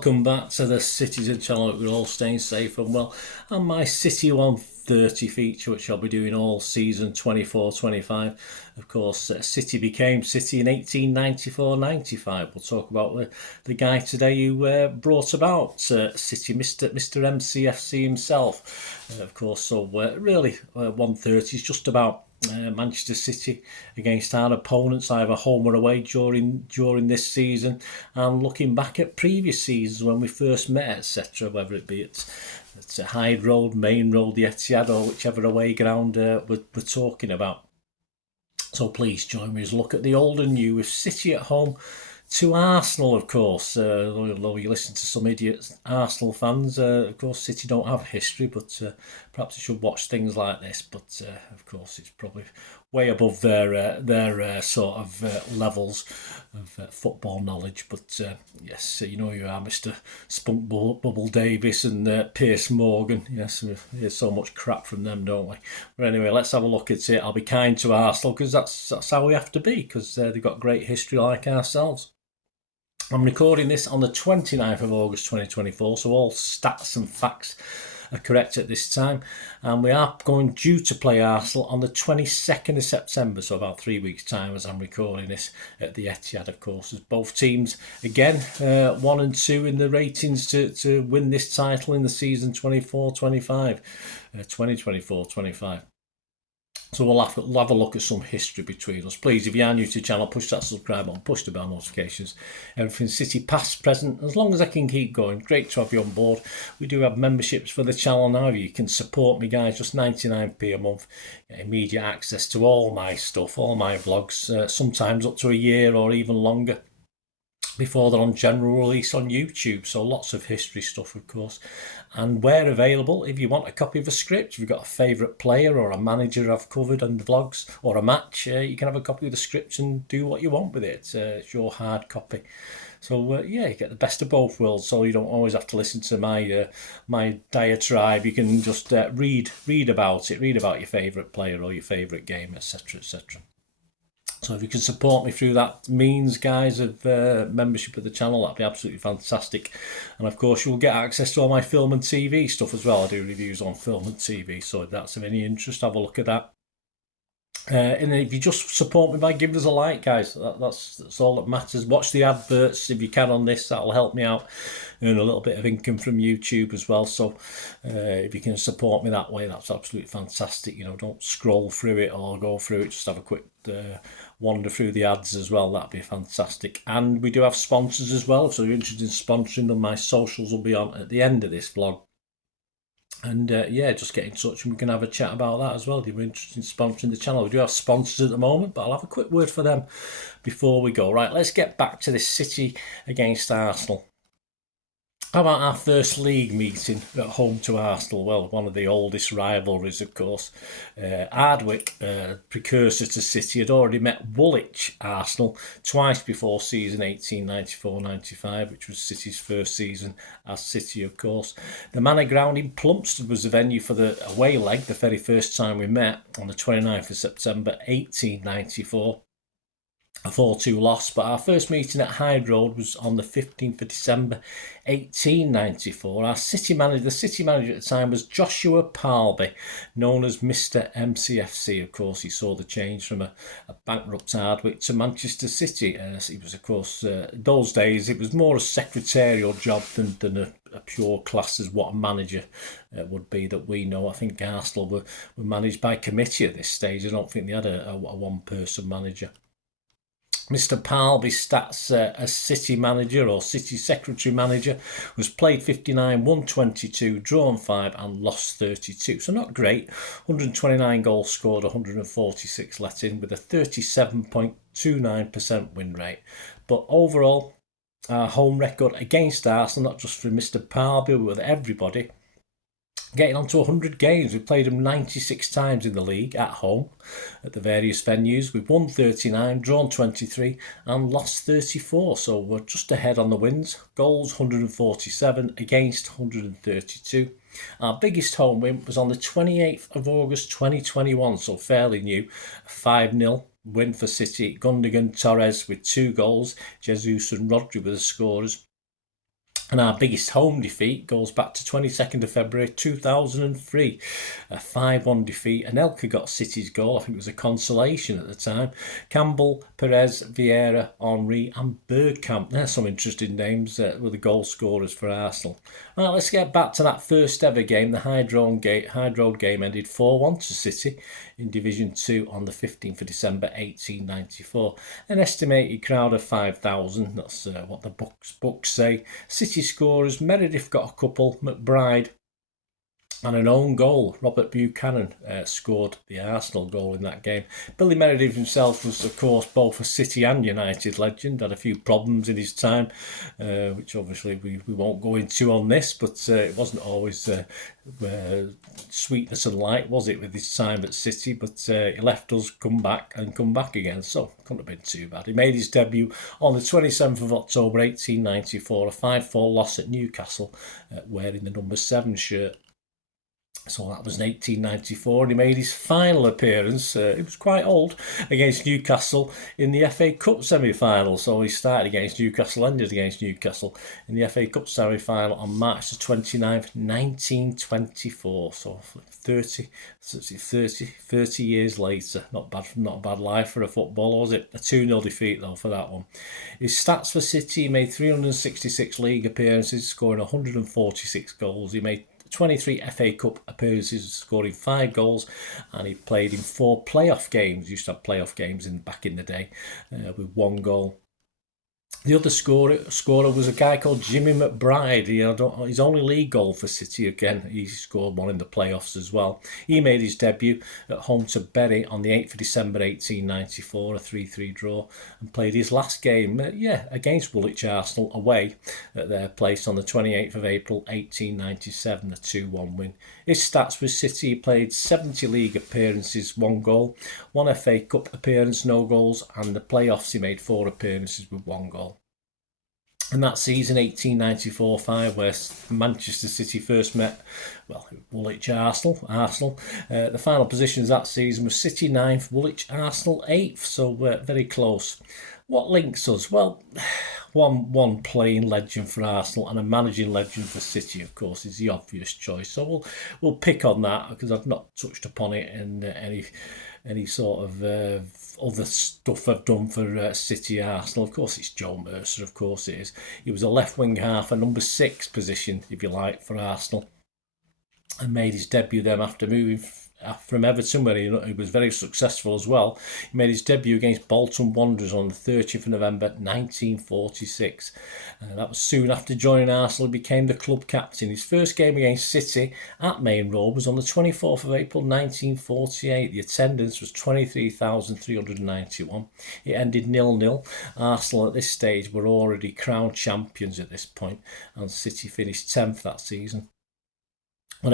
welcome back to the Citytilidie channel. We're all staying safe and well. And my CITY130 feature, which I'll be doing all season 24-25. Of course, City became City in 1894-95. We'll talk about the guy today who brought about City, Mr. MCFC himself. Of course, so really 130 is just about Manchester City against our opponents, either home or away during this season, and looking back at previous seasons when we first met, etc., whether it be at Hyde Road, Main Road, the Etihad, or whichever away ground we're talking about. So please join me as look at the old and new with City at home to Arsenal, of course. Although you listen to some idiot Arsenal fans, of course, City don't have history, but perhaps they should watch things like this. But of course, it's probably way above their sort of levels of football knowledge. But yes, you know you are, Mr. Spunk Bubble Davis and Piers Morgan. Yes, we hear so much crap from them, don't we? But anyway, let's have a look at it. I'll be kind to Arsenal because that's how we have to be, because they've got great history like ourselves. I'm recording this on the 29th of August 2024, so all stats and facts are correct at this time. And we are due to play Arsenal on the 22nd of September, so about 3 weeks' time as I'm recording this at the Etihad, of course. As both teams, again, 1 and 2 in the ratings to win this title in the season 24-25, 2024-25. So we'll have a look at some history between us. Please, if you are new to the channel, push that subscribe button, push the bell notifications. Everything City past, present, as long as I can keep going. Great to have you on board. We do have memberships for the channel now. You can support me, guys, just 99p a month. Get immediate access to all my stuff, all my vlogs, sometimes up to a year or even longer before they're on general release on YouTube. So lots of history stuff, of course. And where available, if you want a copy of a script, if you've got a favourite player or a manager I've covered on the vlogs, or a match, you can have a copy of the script and do what you want with it. It's your hard copy. So yeah, you get the best of both worlds, so you don't always have to listen to my diatribe. You can just read about it, read about your favourite player or your favourite game, etc., etc. So if you can support me through that means, guys, of membership of the channel, that'd be absolutely fantastic. And of course, you'll get access to all my film and TV stuff as well. I do reviews on film and TV, so if that's of any interest, have a look at that. And if you just support me by giving us a like, guys, that's all that matters. Watch the adverts if you can on this, that'll help me out, earn a little bit of income from YouTube as well. So if you can support me that way, that's absolutely fantastic. You know, don't scroll through it or go through it, just have a quick wander through the ads as well. That'd be fantastic. And we do have sponsors as well, so if you're interested in sponsoring them, my socials will be on at the end of this vlog. And yeah, just get in touch and we can have a chat about that as well. If you're interested in sponsoring the channel, we do have sponsors at the moment, but I'll have a quick word for them before we go. Right, let's get back to this City against Arsenal. How about our first league meeting at home to Arsenal? Well, one of the oldest rivalries, of course. Ardwick, precursor to City, had already met Woolwich Arsenal twice before season 1894-95, which was City's first season as City, of course. The Manor Ground in Plumstead was the venue for the away leg, the very first time we met on the 29th of September 1894. A 4-2 loss, but our first meeting at Hyde Road was on the 15th of December 1894. The city manager at the time was Joshua Parlby, known as Mr. MCFC. Of course, he saw the change from a bankrupt Ardwick to Manchester City. He was, of course, those days, it was more a secretarial job than a pure class as what a manager would be that we know. I think Arsenal were managed by committee at this stage. I don't think they had a one-person manager. Mr. Parlby's stats as City manager or City secretary manager was played 59, won 22, drawn 5 and lost 32. So not great. 129 goals scored, 146 let in with a 37.29% win rate. But overall, our home record against Arsenal, not just for Mr. Parlby, but with everybody, getting on to 100 games. We've played them 96 times in the league at home at the various venues. We've won 39, drawn 23 and lost 34. So we're just ahead on the wins. Goals 147 against 132. Our biggest home win was on the 28th of August 2021, so fairly new. 5-0 win for City. Gundogan, Torres with 2 goals. Jesus and Rodri were the scorers. And our biggest home defeat goes back to 22nd of February 2003, a 5-1 defeat. Anelka got City's goal. I think it was a consolation at the time. Campbell, Perez, Vieira, Henry and Bergkamp. There's some interesting names with the goal scorers for Arsenal. Right, let's get back to that first ever game. The Hyde Road game ended 4-1 to City in Division 2 on the 15th of December 1894. An estimated crowd of 5,000. That's what the books say. City scorers, Meredith got a couple, McBride and an own goal. Robert Buchanan scored the Arsenal goal in that game. Billy Meredith himself was, of course, both a City and United legend. Had a few problems in his time, which obviously we won't go into on this, but it wasn't always sweetness and light, was it, with his time at City? But he left us, come back again, so couldn't have been too bad. He made his debut on the 27th of October 1894, a 5-4 loss at Newcastle, wearing the number 7 shirt. So that was in 1894, and he made his final appearance, he was quite old, against Newcastle in the FA Cup semi-final. So he started against Newcastle, ended against Newcastle in the FA Cup semi-final on March the 29th, 1924. So 30 years later. Not a bad life for a footballer, was it? A 2-0 defeat, though, for that one. His stats for City: he made 366 league appearances, scoring 146 goals. He made 23 FA Cup appearances, scoring 5 goals, and he played in 4 playoff games. Used to have playoff games back in the day, with 1 goal. The other scorer was a guy called Jimmy McBride. His only league goal for City, again, he scored one in the playoffs as well. He made his debut at home to Bury on the 8th of December 1894, a 3-3 draw, and played his last game, against Woolwich Arsenal away at their place on the 28th of April 1897, a 2-1 win. His stats with City: he played 70 league appearances, 1 goal, 1 FA Cup appearance, no goals, and the playoffs he made 4 appearances with 1 goal. And that season, 1894-5, where Manchester City first met, Woolwich Arsenal. The final positions that season was City 9th, Woolwich Arsenal 8th, so very close. What links us? Well, one playing legend for Arsenal and a managing legend for City, of course, is the obvious choice. So we'll pick on that, because I've not touched upon it in any sort of other stuff I've done for City Arsenal. Of course, it's Joe Mercer, of course it is. He was a left wing half, a number 6 position, if you like, for Arsenal, and made his debut then after moving from Everton, where he was very successful as well. He made his debut against Bolton Wanderers on the 30th of November 1946. That was soon after joining Arsenal. He became the club captain. His first game against City at Main Road was on the 24th of April 1948. The attendance was 23,391. It ended 0-0. Arsenal at this stage were already crowned champions at this point, and City finished 10th that season. On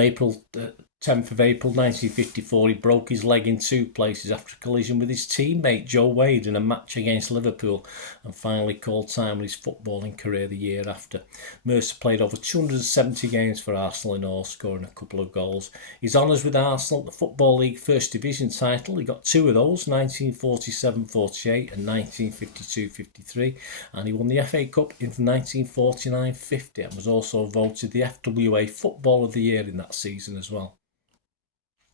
10th of April 1954, he broke his leg in 2 places after a collision with his teammate Joe Wade in a match against Liverpool, and finally called time on his footballing career the year after. Mercer played over 270 games for Arsenal in all, scoring a couple of goals. His honours with Arsenal: the Football League First Division title, he got 2 of those, 1947-48 and 1952-53, and he won the FA Cup in 1949-50 and was also voted the FWA Football of the Year in that season as well.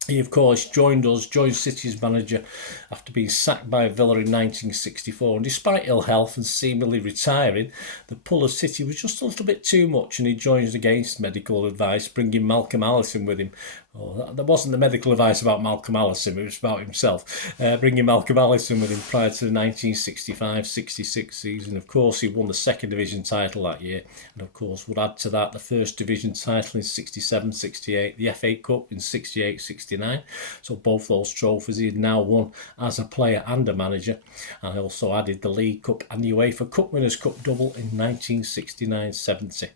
He, of course, joined City as manager after being sacked by Villa in 1964. And despite ill health and seemingly retiring, the pull of City was just a little bit too much, and he joined against medical advice, bringing Malcolm Allison with him. That wasn't the medical advice about Malcolm Allison, it was about himself. Bringing Malcolm Allison with him prior to the 1965-66 season. Of course, he won the 2nd Division title that year, and of course would add to that the 1st Division title in 67-68, the FA Cup in 68-69. So both those trophies he had now won as a player and a manager, and also added the League Cup and the UEFA Cup Winners' Cup double in 1969-70.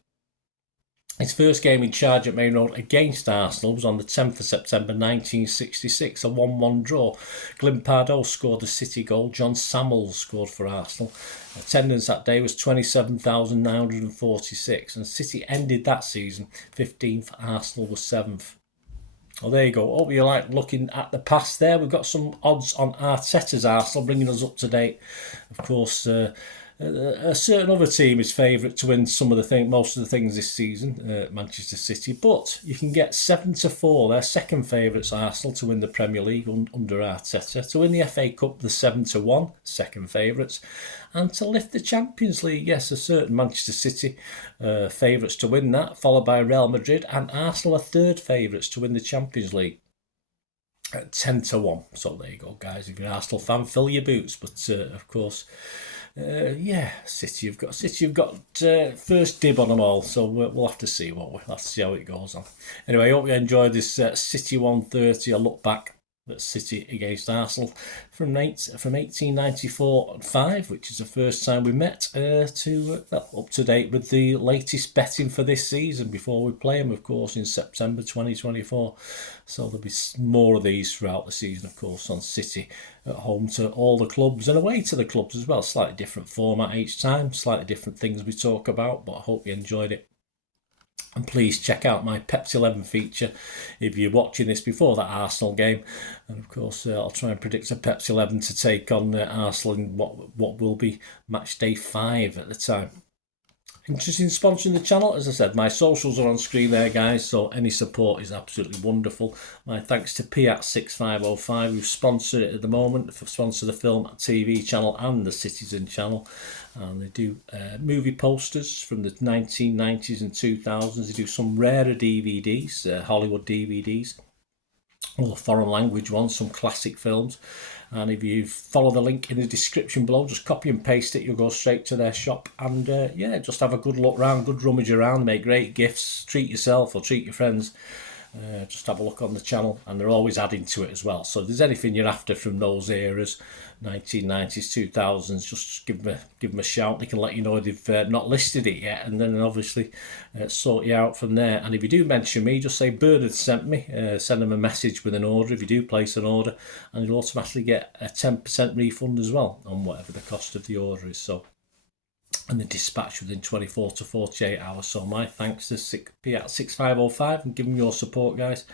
His first game in charge at Main Road against Arsenal was on the 10th of September 1966, a 1-1 draw. Glyn Pardoe scored the City goal. John Samuels scored for Arsenal. Attendance that day was 27,946, and City ended that season 15th. Arsenal was 7th. Well, there you go. Hope you like looking at the past there. We've got some odds on Arteta's Arsenal, bringing us up to date. Of course, A certain other team is favourite to win most of the things this season, Manchester City, but you can get 7-4. Their second favourites, Arsenal, to win the Premier League under Arteta, to win the FA Cup, the 7-1, second favourites, and to lift the Champions League. Yes, a certain Manchester City favourites to win that, followed by Real Madrid, and Arsenal are third favourites to win the Champions League at 10-1. So there you go, guys. If you're an Arsenal fan, fill your boots. But of course, City have got first dib on them all. So we'll have to see we'll have to see how it goes on. Anyway, I hope you enjoyed this City 130. A look back at City against Arsenal from 1894-5, which is the first time we met, to up to date with the latest betting for this season before we play them, of course, in September 2024. So there'll be more of these throughout the season, of course, on City at home to all the clubs and away to the clubs as well. Slightly different format each time, slightly different things we talk about, but I hope you enjoyed it. And please check out my Pepsi 11 feature if you're watching this before that Arsenal game. And of course, I'll try and predict a Pepsi 11 to take on Arsenal in what will be match day 5 at the time. Interested in sponsoring the channel? As I said, my socials are on screen there, guys, so any support is absolutely wonderful. My thanks to P6505, who've sponsored it at the moment, for sponsor the film, TV channel and the Citizen channel. And they do movie posters from the 1990s and 2000s. They do some rarer DVDs, Hollywood DVDs, or foreign language ones, some classic films. And if you follow the link in the description below, just copy and paste it, you'll go straight to their shop. And just have a good look around, good rummage around, make great gifts, treat yourself or treat your friends. Just have a look on the channel, and they're always adding to it as well. So if there's anything you're after from those eras, 1990s, 2000s, just give them a shout. They can let you know if they've not listed it yet, and then obviously sort you out from there. And if you do mention me, just say Meredith sent me. Send them a message with an order if you do place an order, and you'll automatically get a 10% refund as well on whatever the cost of the order is. So, and the dispatch within 24 to 48 hours. So my thanks to P6505 and give them your support, guys.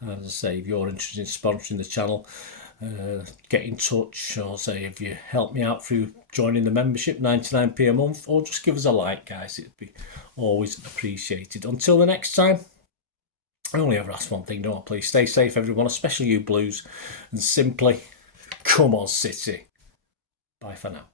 And as I say, if you're interested in sponsoring the channel, get in touch, or say if you help me out through joining the membership, 99p a month, or just give us a like, guys. It'd be always appreciated. Until the next time, I only ever ask one thing, don't I? Please stay safe, everyone, especially you Blues, and simply come on, City. Bye for now.